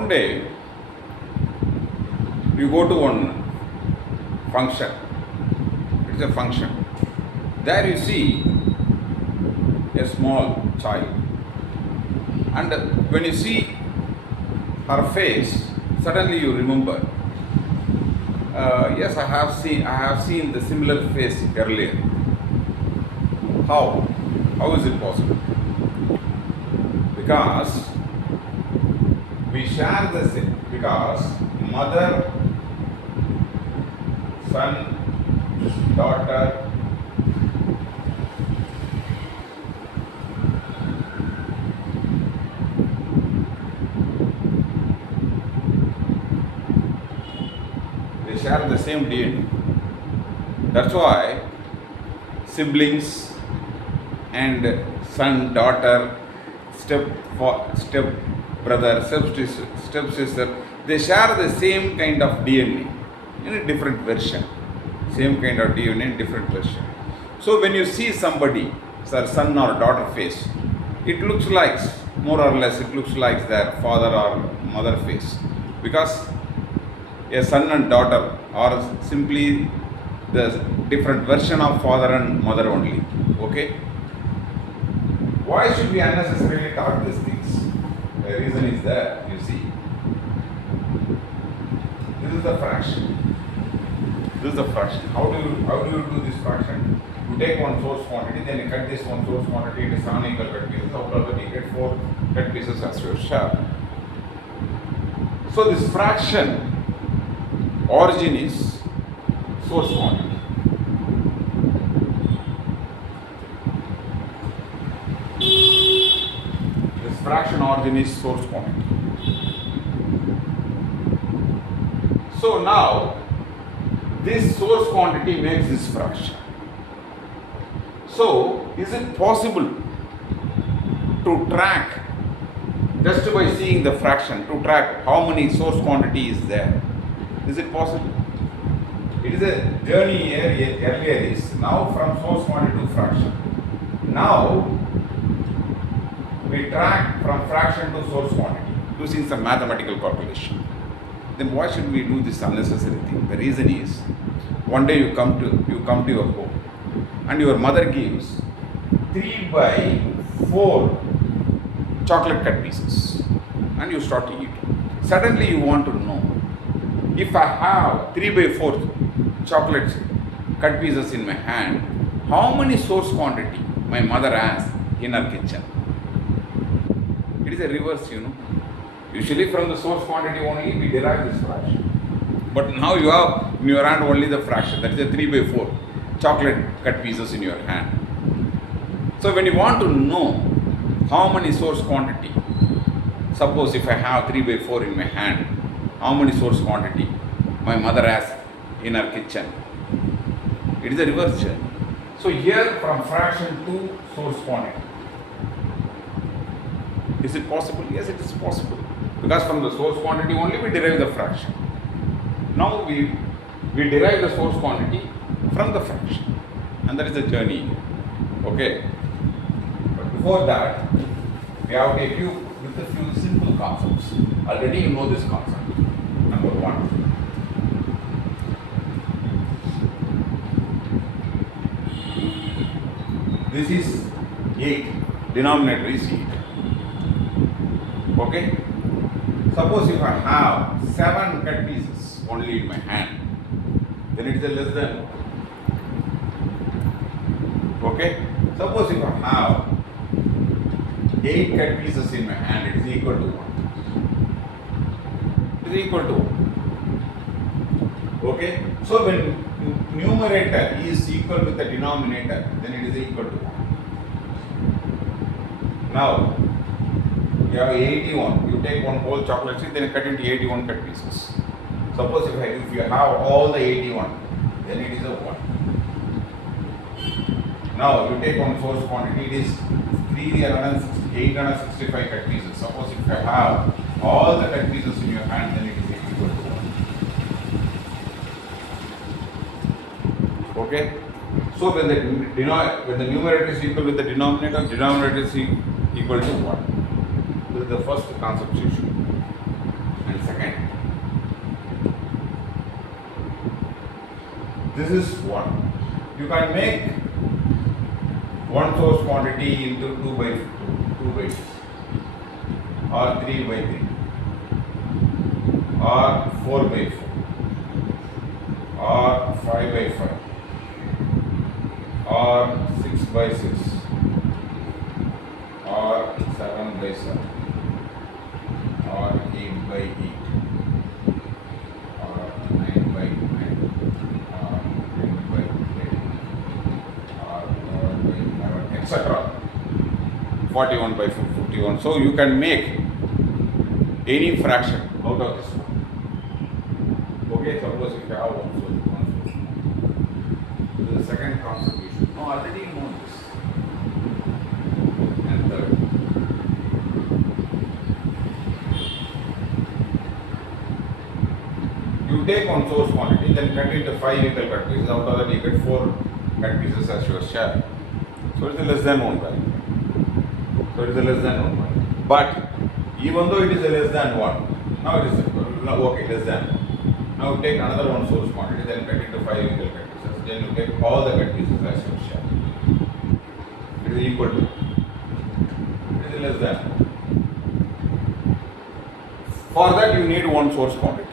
One day, you go to one function. It's a function. There you see a small child. And when you see her face, suddenly you remember, yes, I have seen the similar face earlier. How? How is it possible? Because we share the same. Because mother, son, daughter, they share the same DNA. That's why siblings and son, daughter, step brother, step sister, they share the same kind of DNA in a different version. Same kind of DNA in different version. So when you see somebody, son or daughter face, it looks like, more or less, it looks like their father or mother face. Because a son and daughter are simply the different version of father and mother only. Okay? Why should we unnecessarily talk these things? The reason is that, you see, this is the fraction. This is the fraction. How do you do this fraction? You take one source quantity, then you cut this one source quantity into 7 equal cut pieces. Out of that you get 4 cut pieces as your share. So this fraction origin is source quantity. This fraction origin is source quantity. So now this source quantity makes this fraction. So is it possible to track, just by seeing the fraction, to track how many source quantity is there? Is it possible? It is a journey earlier is now from source quantity to fraction. Now we track from fraction to source quantity using some mathematical calculation. Then why should we do this unnecessary thing? The reason is, one day you come to your home and your mother gives 3/4 chocolate cut pieces and you start to eat. Suddenly you want to know, if I have 3/4 chocolate cut pieces in my hand, how many source quantity my mother has in her kitchen? It is a reverse, Usually from the source quantity only we derive this fraction. But now you have in your hand only the fraction, that is a 3/4 chocolate cut pieces in your hand. So when you want to know how many source quantity, suppose if I have 3/4 in my hand, how many source quantity my mother has in her kitchen? It is a reverse journey. So here from fraction to source quantity. Is it possible? Yes, it is possible. Because from the source quantity only we derive the fraction. Now we derive the source quantity from the fraction. And that is the journey. Okay. But before that, we have to take you with a few simple concepts. Already you know this concept. Number 1. This is 8. Denominator is 8. Okay? Suppose if I have 7 cut pieces only in my hand, then it is a less than 1. Okay? Suppose if I have 8 cut pieces in my hand, it is equal to 1. It is equal to 1. Okay? So when numerator is equal with the denominator, then it is equal to 1. Now, you have 81. You take one whole chocolate chip, then you cut into 81 cut pieces. Suppose if you have all the 81, then it is a 1. Now you take one source quantity, it is 865 cut pieces. Suppose if you have all the cut pieces in your hand, then it is equal to 1. Okay? So when the numerator is equal with the denominator is equal to 1. This is the first concept you should. and second. This is 1. You can make one source quantity into 2 by 2 or 3 by 3 or 4 by 4 or 5 by 5 or 6 by 6 or 7 by 7 or 8 by 8 or 9 by 9 or 10 by 10 or 11 by 11, etc. 41 by 51. So you can make any fraction out of this one. Okay, suppose if you have one source. This is the second contribution. No, already you know this. And third. You take one source quantity, then cut into 5 equal cut pieces. Out of that you get 4 cut pieces as your share. So it is less than 1 value. So it is less than 1 value. But even though it is less than 1, now it is okay, less than 1. Now take another one source quantity, then cut into 5 equal cut pieces. Then you take all the cut pieces as your share. It is equal to. It is less than 1. For that you need one source quantity.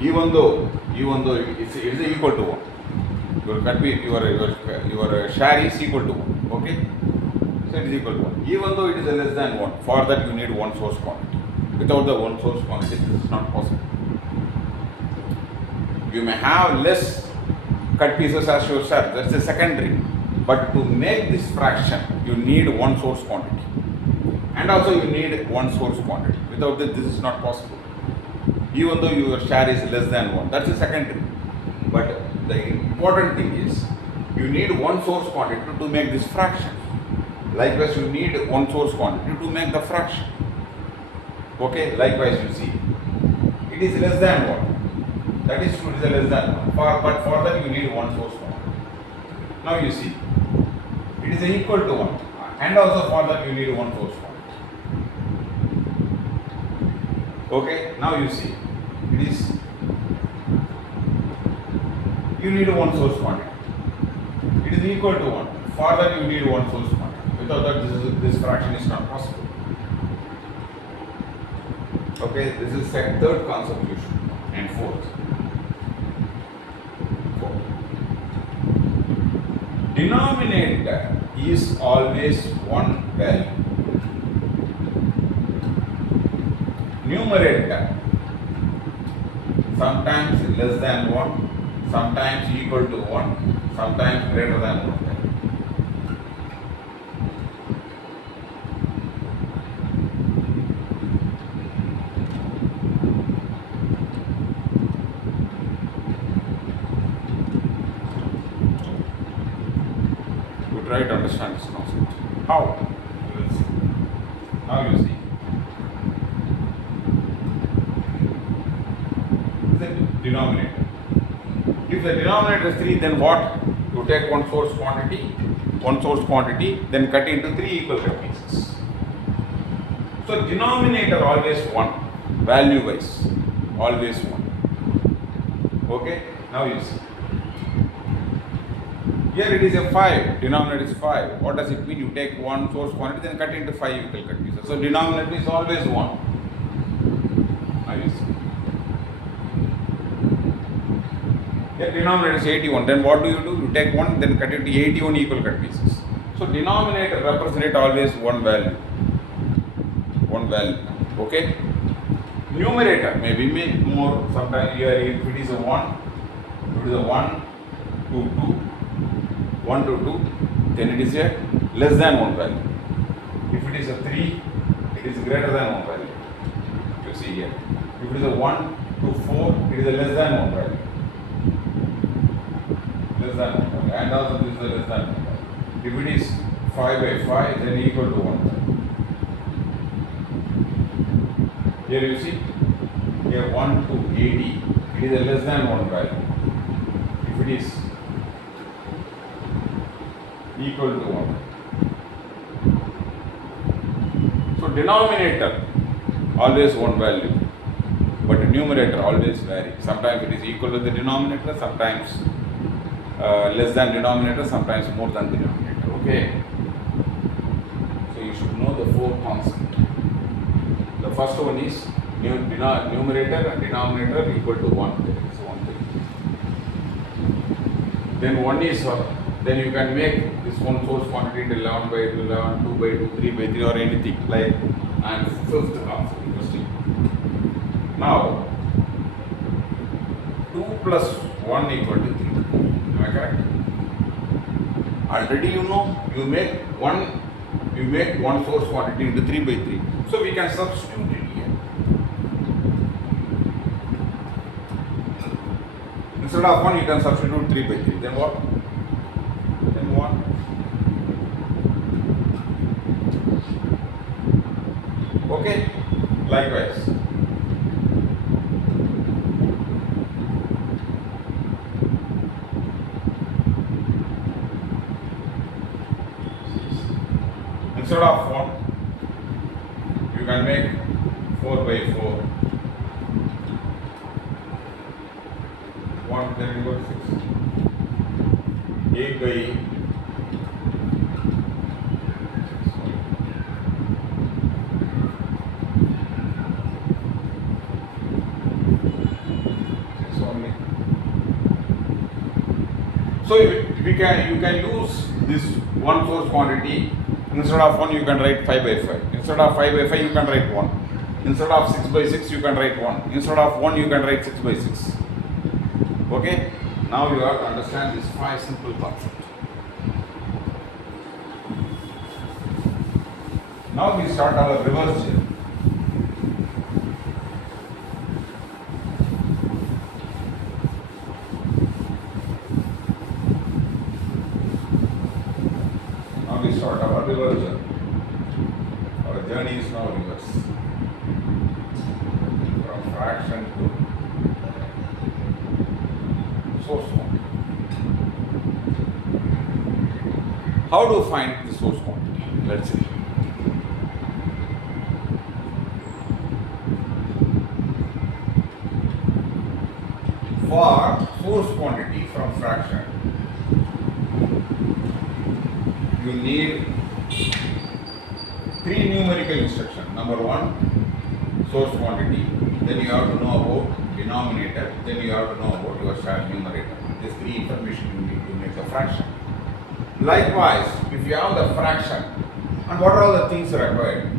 Even though it is equal to 1. Your share is equal to 1. Okay? So it is equal to 1. Even though it is less than 1, for that you need one source quantity. Without the one source quantity, this is not possible. You may have less cut pieces as your share, that's a secondary. But to make this fraction, you need one source quantity. And also you need one source quantity. Without this is not possible. Even though your share is less than 1, that's a secondary. But the important thing is, you need one source quantity to make this fraction. Likewise, you need one source quantity to make the fraction. Okay, likewise you see, it is less than 1. That is true, it is less than 1. But for that you need one source quantity. Now you see, it is equal to 1. And also for that you need one source quantity. Okay, now you see, it is, you need one source quantity. It is equal to 1. For that you need one source quantity. Without that this fraction is not possible. Okay, this is third contribution and fourth. Denominator is always one value. Numerator sometimes less than 1, sometimes equal to 1, sometimes greater than 1. Try to understand this concept. How? You will see. Now you see. The denominator. If the denominator is 3, then what? You take one source quantity, then cut into 3 equal cut pieces. So denominator always 1, value wise, always 1. Okay? Now you see. Here it is a 5, denominator is 5. What does it mean? You take one source quantity, then cut into 5 equal cut pieces. So denominator is always 1. Now you see. Here denominator is 81. Then what do? You take 1, then cut into 81 equal cut pieces. So denominator represents always one value. One value. Okay? Numerator may be more. Sometimes here if it is a 1, it is a 1, 2, 2. 1 to 2, then it is a less than 1 value. If it is a 3, it is greater than 1 value. You see here. If it is a 1 to 4, it is a less than 1 value. Less than 1 value. And also this is a less than 1 value. If it is 5 by 5, then equal to 1 value. Here you see, here 1 to 80, it is a less than 1 value. If it is equal to 1. So denominator always one value. but the numerator always varies. Sometimes it is equal to the denominator, sometimes less than denominator, sometimes more than the denominator. Okay. So you should know the four concepts. The first one is numerator and denominator equal to 1. There is one thing. Then one is, then you can make this one source quantity into 11 by 2, 11, 2 by 2, 3 by 3 or anything like, and fifth half. Interesting. Now, 2 plus 1 equal to 3. Am I correct? Already you know, you make one source quantity into 3 by 3. So we can substitute it here. Instead of 1, you can substitute 3 by 3. Then what? Then 1. Okay? Likewise. Instead of 1, you can make 4 by 4. 1, then you got 6. 8 by 8. So you can use this one source quantity. Instead of 1, you can write 5 by 5. Instead of 5 by 5, you can write 1. Instead of 6 by 6, you can write 1. Instead of 1, you can write 6 by 6. Okay? Now you have to understand these 5 simple concepts. Now we start our reverse journey. Now we start our reverse journey. Our journey is now reverse. From fraction to source quantity. How to find the source quantity? Let's see. For source quantity from fraction, you need 3 numerical instructions. Number 1, source quantity. Then you have to know about denominator. Then you have to know about your shared numerator. These 3 information you need to make a fraction. Likewise, if you have the fraction, and what are all the things required?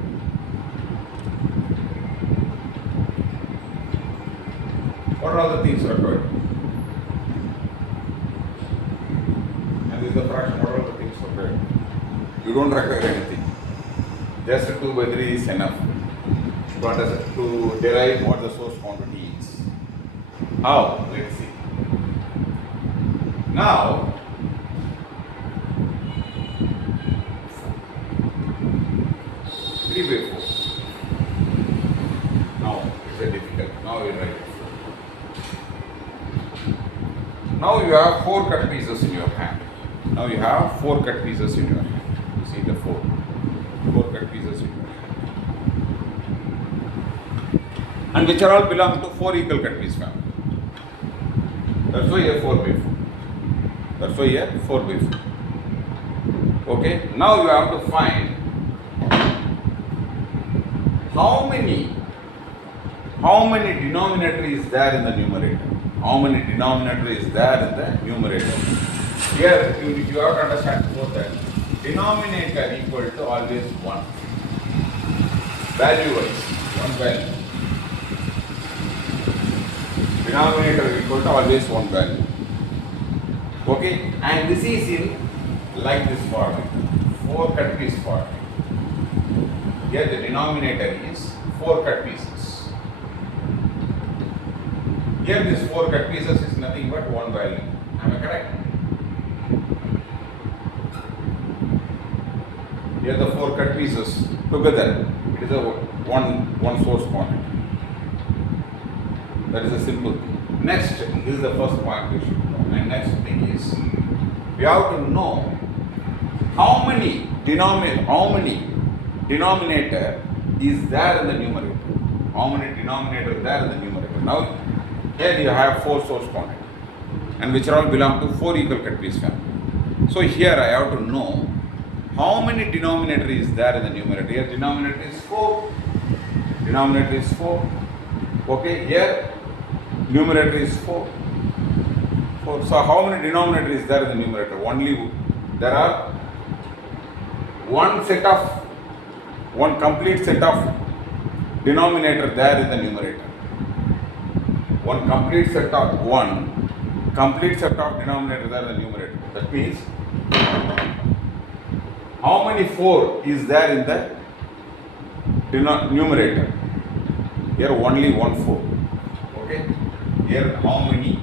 What are all the things required? And this is the fraction. What are all the things required? You don't require anything. Just 2 by 3 is enough to derive what the source quantity is. How? Let's see. Now, by 4. Now it's a difficult. Now we write it. Now you have 4 cut pieces in your hand. Now you have 4 cut pieces in your hand. You see the 4 cut pieces in your hand. And which are all belong to 4 equal cut piece family. That's why here 4 by 4. That's why here 4 by 4. Okay. Now you have to find how many denominator is there in the numerator. How many denominator is there in the numerator? Here you have to understand both that denominator equal to always 1. Value wise, 1 value. Denominator equal to always 1 value. Okay, and this is in like this format, 4 cut piece format. Here the denominator is 4 cut pieces. Here this 4 cut pieces is nothing but 1 value. Am I correct? Here the 4 cut pieces together, it is a one source quantity. That is a simple thing. Next, this is the first point we should know. And next thing is, we have to know how many denominator is there in the numerator. How many denominators there in the numerator? Now, here you have 4 source quantity, and which all belong to 4 equal cut piece family. So here I have to know how many denominator is there in the numerator. Here denominator is 4. Denominator is 4. Okay, here numerator is 4. 4. So how many denominator is there in the numerator? Only there are one complete set of denominator there in the numerator. One complete set of denominator there in the numerator. That means how many 4 is there in the numerator? Here only 1 4. Okay. Here how many?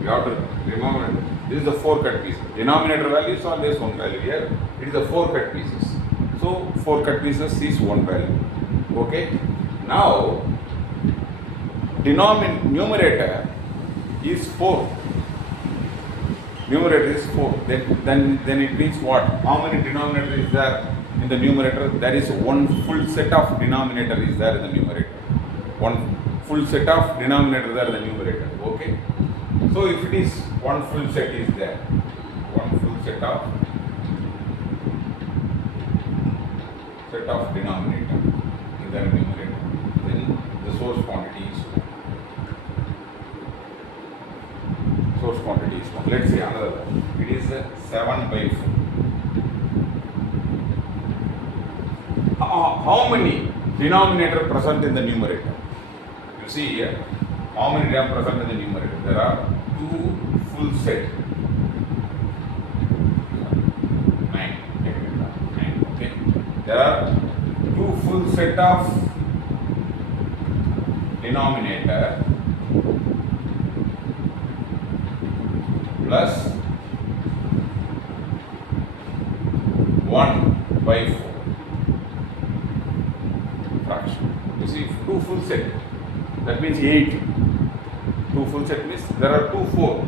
You have to remember, this is the 4 cut piece. Denominator value is always 1 value. Here it is the 4 cut pieces. So 4 cut pieces is 1 value. Okay. Now numerator is 4. Numerator is 4. Then it means what? How many denominator is there in the numerator? There is one full set of denominator is there in the numerator. One full set of denominator there in the numerator. Okay. So if it is one full set is there, one full set of denominator in the numerator, then the source quantity is 1. Source quantity is 1. Let's see another one. It is 7 by 4. How many denominator present in the numerator? You see here, how many denominator present in the numerator? There are 2 full set. 9. Okay. There are 2 full set of denominator plus 1 by 4 fraction. You see, 2 full set. That means 8. 2 full set means there are 2 4.